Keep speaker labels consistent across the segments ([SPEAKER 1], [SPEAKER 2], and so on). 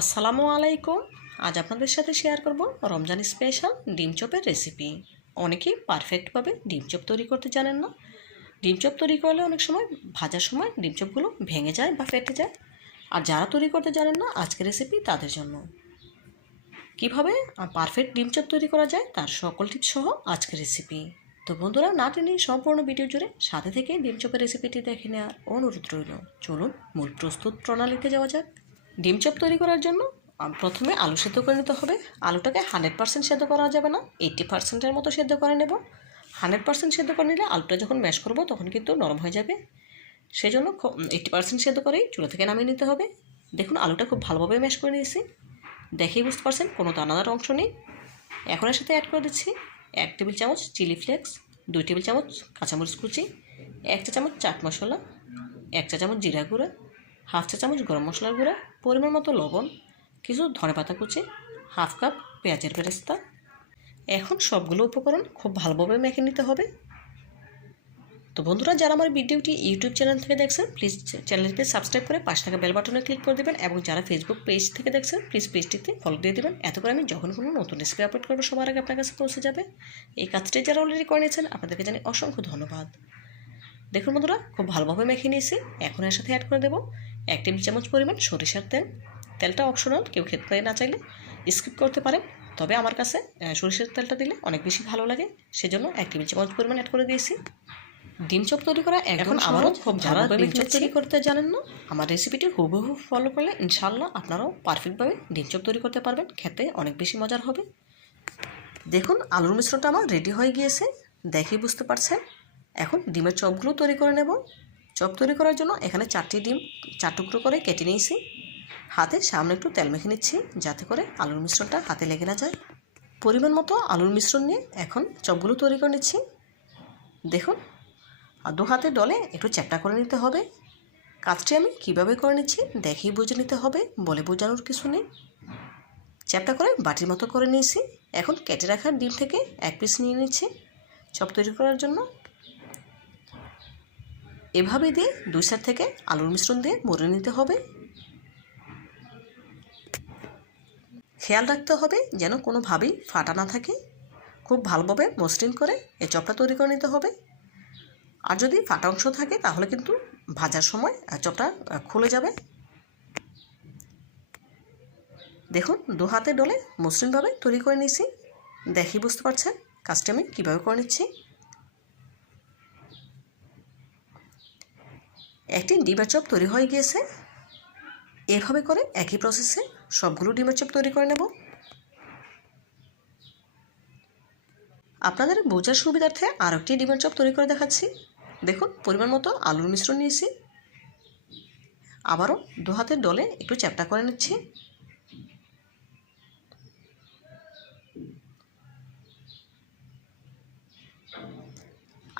[SPEAKER 1] আসসালামু আলাইকুম। আজ আপনাদের সাথে শেয়ার করব রমজান স্পেশাল ডিম চপের রেসিপি অনেকেই পারফেক্টভাবে ডিম চপ তৈরি করতে জানেন না। ডিম চপ তৈরি করলে অনেক সময় ভাজার সময় ডিম চপগুলো ভেঙে যায় বা ফেটে যায়। আর যারা তৈরি করতে জানেন না, আজকের রেসিপি তাদের জন্য। কীভাবে পারফেক্ট ডিম চপ তৈরি করা যায় তার সকল টিপস সহ আজকের রেসিপি তো বন্ধুরা, না টেনে সম্পূর্ণ ভিডিও জুড়ে সাথে থেকে ডিম চপের রেসিপিটি দেখে নেওয়ার অনুরোধ রইল। চলুন মূল প্রস্তুত প্রণালীতে যাওয়া যাক। ডিম চপ তৈরি করার জন্য প্রথমে আলু সেদ্ধ করে নিতে হবে। আলুটাকে হান্ড্রেড পার্সেন্ট সেদ্ধ করা যাবে না, এইট্টি পার্সেন্টের মতো সেদ্ধ করে নেব। হান্ড্রেড পার্সেন্ট সেদ্ধ করে নিলে আলুটা যখন ম্যাশ করব তখন কিন্তু নরম হয়ে যাবে। সেই জন্য এইট্টি পার্সেন্ট সেদ্ধ করেই চুলো থেকে নামিয়ে নিতে হবে। দেখুন, আলুটা খুব ভালোভাবে ম্যাশ করে নিয়েছি। দেখেই বুঝতে পারছেন, কোনো দানাদার অংশ নেই। এখন এর সাথে অ্যাড করে দিচ্ছি এক টেবিল চামচ চিলি ফ্লেক্স, দুই টেবিল চামচ কাঁচামরিচ কুচি, এক চা চামচ চাট মশলা, এক চা চামচ জিরা গুঁড়া, হাফ চা চামচ গরম মশলার গুঁড়া পরিমাণ মতো লবণ, কিছু ধনে পাতা কুচি, হাফ কাপ পেঁয়াজের বেরেস্তা। এখন সবগুলো উপকরণ খুব ভালোভাবে মেখে নিতে হবে। তো বন্ধুরা, যারা আমার ভিডিওটি ইউটিউব চ্যানেল থেকে দেখছেন, প্লিজ চ্যানেলটিকে সাবস্ক্রাইব করে পাশে থাকা বেল বাটনে ক্লিক করে দেবেন এবং যারা ফেসবুক পেজ থেকে দেখছেন প্লিজ পেজটিতে ফলো দিয়ে দেবেন। এত করে আমি যখন কোনো নতুন রেসিপি আপলোড করব, সবার আগে আপনার কাছে পৌঁছে যাবে। এই কাজটি যারা অলরেডি করে নিয়েছেন, আপনাদেরকে জানি অসংখ্য ধন্যবাদ। দেখুন বন্ধুরা, খুব ভালোভাবে মেখে নিয়েছি। এখন এর সাথে অ্যাড করে দেবো এক টেবিল চামচ পরিমাণ সরিষার তেল। তেলটা অপশনাল কেউ খেতে না চাইলে স্কিপ করতে পারেন। তবে আমার কাছে সরিষার তেলটা দিলে অনেক বেশি ভালো লাগে। সেজন্য এক টেবিল চামচ পরিমাণ অ্যাড করে দিয়েছি। ডিম চপ তৈরি করা এখন আবারও খুব যারা ডিম চপ তৈরি করতে জানেন না আমার রেসিপিটি হুবহু ফলো করলে ইনশাল্লাহ আপনারাও পারফেক্টভাবে ডিম চপ তৈরি করতে পারবেন। খেতে অনেক বেশি মজার হবে। দেখুন আলুর মিশ্রণটা আমার রেডি হয়ে গিয়েছে। দেখেই বুঝতে পারছেন। এখন ডিমের চপগুলো তৈরি করে নেব। চপ তৈরি করার জন্য এখানে চারটি ডিম, চার টুকরো করে কেটে নিয়েছি। হাতে সামনে একটু তেল মেখে নিচ্ছি, যাতে করে আলুর মিশ্রণটা হাতে লেগে না যায়। পরিমাণ মতো আলুর মিশ্রণ নিয়ে এখন চপগুলো তৈরি করে নিচ্ছি। দেখুন, আর দু হাতে ডলে একটু চ্যাপটা করে নিতে হবে। কাজটি আমি কীভাবে করে নিচ্ছি দেখেই বুঝে নিতে হবে, বলে বোঝানোর কিছু নেই। চ্যাপটা করে বাটির মতো করে নিয়েছি। এখন কেটে রাখার ডিম থেকে এক পিস নিয়ে নিচ্ছি। চপ তৈরি করার জন্য এভাবে দিয়ে দুই সাইড থেকে আলুর মিশ্রণ দিয়ে মরে নিতে হবে। খেয়াল রাখতে হবে যেন কোনোভাবেই ফাটা না থাকে। খুব ভালোভাবে মসৃণ করে এই চপটা তৈরি করে নিতে হবে। আর যদি ফাটা অংশ থাকে তাহলে কিন্তু ভাজার সময় চপটা খুলে যাবে। দেখুন, দু হাতে ডলে মসৃণভাবে তৈরি করে নিয়েছি। দেখি বুঝতে পারছেন কাজটা আমি কীভাবে করে নিচ্ছি। একটি ডিমের চপ তৈরি হয়ে গিয়েছে। এভাবে করে একই প্রসেসে সবগুলো ডিমের চপ তৈরি করে নেব। আপনাদের বোঝার সুবিধার্থে আর একটি ডিমের চপ তৈরি করে দেখাচ্ছি। দেখুন, পরিমাণ মতো আলুর মিশ্রণ নিয়েছি। আবারও দু হাতের ডলে একটু চ্যাপটা করে নিচ্ছি।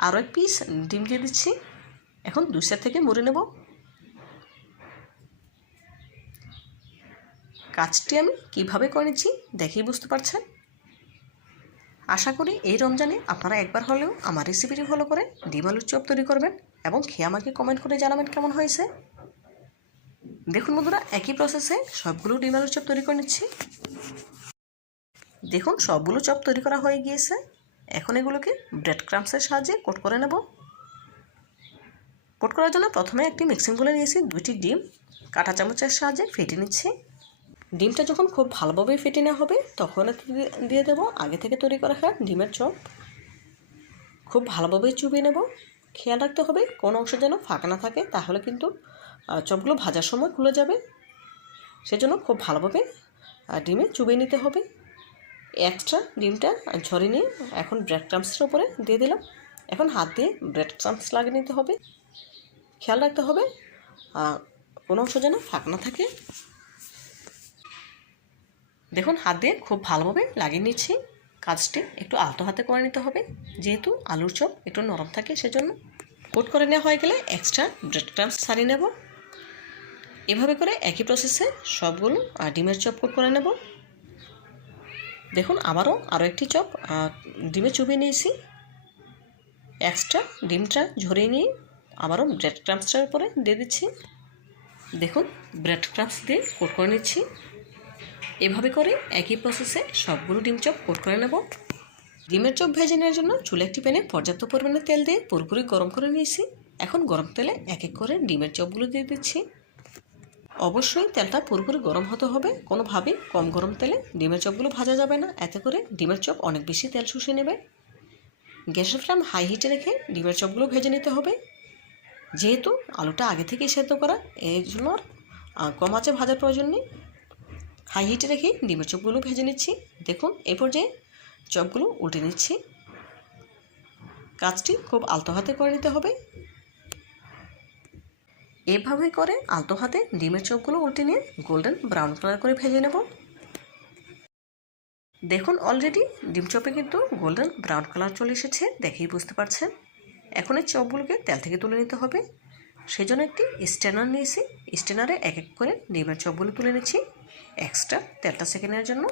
[SPEAKER 1] আরও এক পিস ডিম দিয়ে দিচ্ছি। এখন সাইড থেকে মুড়ে নেব। কাজটি আমি কীভাবে করেছি দেখেই বুঝতে পারছেন? আশা করি এই রমজানে আপনারা একবার হলেও আমার রেসিপিটি ফলো করে ডিম আলুর চপ তৈরি করবেন এবং খেয়ে আমাকে কমেন্ট করে জানাবেন কেমন হয়েছে। দেখুন বন্ধুরা, একই প্রসেসে সবগুলো ডিম আলুর চপ তৈরি করে নিচ্ছি। দেখুন, সবগুলো চপ তৈরি করা হয়ে গিয়েছে। এখন এগুলোকে ব্রেড ক্রামসের সাহায্যে কোট করে নেব। কোট করার জন্য প্রথমে একটি মিক্সিং বলে নিয়েছি দুইটি ডিম। কাঁটা চামচের সাহায্যে ফেটে নিচ্ছি। ডিমটা যখন খুব ভালোভাবে ফেটে নেওয়া হবে, তখন দিয়ে- দেবো আগে থেকে তৈরি করা হয় ডিমের চপ। খুব ভালোভাবে চুবিয়ে নেব। খেয়াল রাখতে হবে কোন অংশ যেন ফাঁকা না থাকে, তাহলে কিন্তু চপগুলো ভাজার সময় খুলে যাবে। সেজন্য খুব ভালোভাবে ডিমে চুবিয়ে নিতে হবে। এক্সট্রা ডিমটা ঝরিয়ে নিয়ে এখন ব্রেড ক্রামসের উপরে দিয়ে দিলাম। এখন হাত দিয়ে ব্রেড ক্রামস লাগিয়ে নিতে হবে। খেয়াল রাখতে হবে। আহ, কোনো অংশ যেন ফাঁক না থাকে। দেখুন হাত দিয়ে খুব ভালোভাবে লাগিয়ে নিচ্ছি। কাজটি একটু আলতো হাতে করে নিতে হবে। যেহেতু আলুর চপ একটু নরম থাকে সেজন্য কোট করে নেওয়া হয়ে গেলে এক্সট্রা ব্রেড ক্রামস ছাড়িয়ে নেব। এভাবে করে একই প্রসেসে সবগুলো ডিমের চপ কোট করে নেব। দেখুন আবারও আরও একটি চপ ডিমে চুবিয়ে নিয়েছি। এক্সট্রা ডিমটা ঝরিয়ে নিয়ে আবারও ব্রেড ক্রামসটার উপরে দিয়ে দিচ্ছি। দেখুন ব্রেড ক্রামস দিয়ে কোট করে নিচ্ছি। এভাবে করে একই প্রসেসে সবগুলো ডিম চপ কোট করে নেব। ডিমের চপ ভেজে নেওয়ার জন্য চুলে একটি প্যানে পর্যাপ্ত পরিমাণে তেল দিয়ে পুরোপুরি গরম করে নিয়েছি। এখন গরম তেলে এক এক করে ডিমের চপগুলো দিয়ে দিচ্ছি। অবশ্যই তেলটা পুরোপুরি গরম হতে হবে। কোনোভাবেই কম গরম তেলে ডিমের চপগুলো ভাজা যাবে না। এতে করে ডিমের চপ অনেক বেশি তেল শুষে নেবে। গ্যাসের ফ্লেম হাই হিটে রেখে ডিমের চপগুলো ভেজে নিতে হবে। যেহেতু আলুটা আগে থেকেই সেদ্ধ করা এই জন্য আর কম আঁচে ভাজার প্রয়োজন নেই। হাই হিটে রেখে ডিমের চপগুলো ভেজে নিচ্ছি। দেখুন এই পর্যায়ে চপগুলো উল্টে নিচ্ছি। কাজটি খুব আলতো হাতে করে নিতে হবে। এভাবে করে আলতো হাতে ডিমের চপগুলো উল্টে নিয়ে গোল্ডেন ব্রাউন কালার করে ভেজে নেব। দেখুন, অলরেডি ডিম চপে কিন্তু গোল্ডেন ব্রাউন কালার চলে এসেছে, দেখেই বুঝতে পারছেন। এখন এই চপগুলোকে তেল থেকে তুলে নিতে হবে। সেই জন্য একটি স্ট্যানার নিয়েছি। স্ট্যানারে এক এক করে ডিমের চপগুলো তুলে নিচ্ছি। এক্সট্রা তেলটা সেঁকে নেওয়ার জন্য।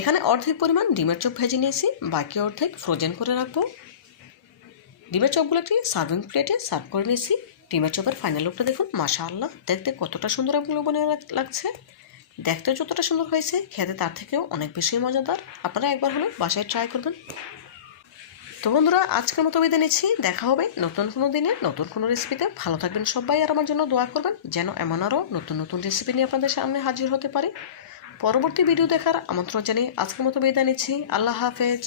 [SPEAKER 1] এখানে অর্ধেক পরিমাণ ডিমের চপ ভেজে নিয়েছি। বাকি অর্ধেক ফ্রোজেন করে রাখব। ডিমের চপগুলো একটি সার্ভিং প্লেটে সার্ভ করে নিয়েছি। ডিমের চপের ফাইনাল লুকটা দেখুন মাশা আল্লাহ দেখতে কতটা সুন্দর এগুলো বনে লাগছে। দেখতে যতটা সুন্দর হয়েছে, খেতে তার থেকেও অনেক বেশি মজাদার। আপনারা একবার হলে বাসায় ট্রাই করবেন। তো বন্ধুরা, আজকের মতো বিদায় নিচ্ছি। দেখা হবে নতুন কোনো দিনে, নতুন কোনো রেসিপিতে ভালো থাকবেন সবাই আর আমার জন্য দোয়া করবেন, যেন এমন আরও নতুন নতুন রেসিপি নিয়ে আপনাদের সামনে হাজির হতে পারে। পরবর্তী ভিডিও দেখার আমন্ত্রণ জানিয়ে আজকের মতো বিদায় নিচ্ছি। আল্লাহ হাফেজ।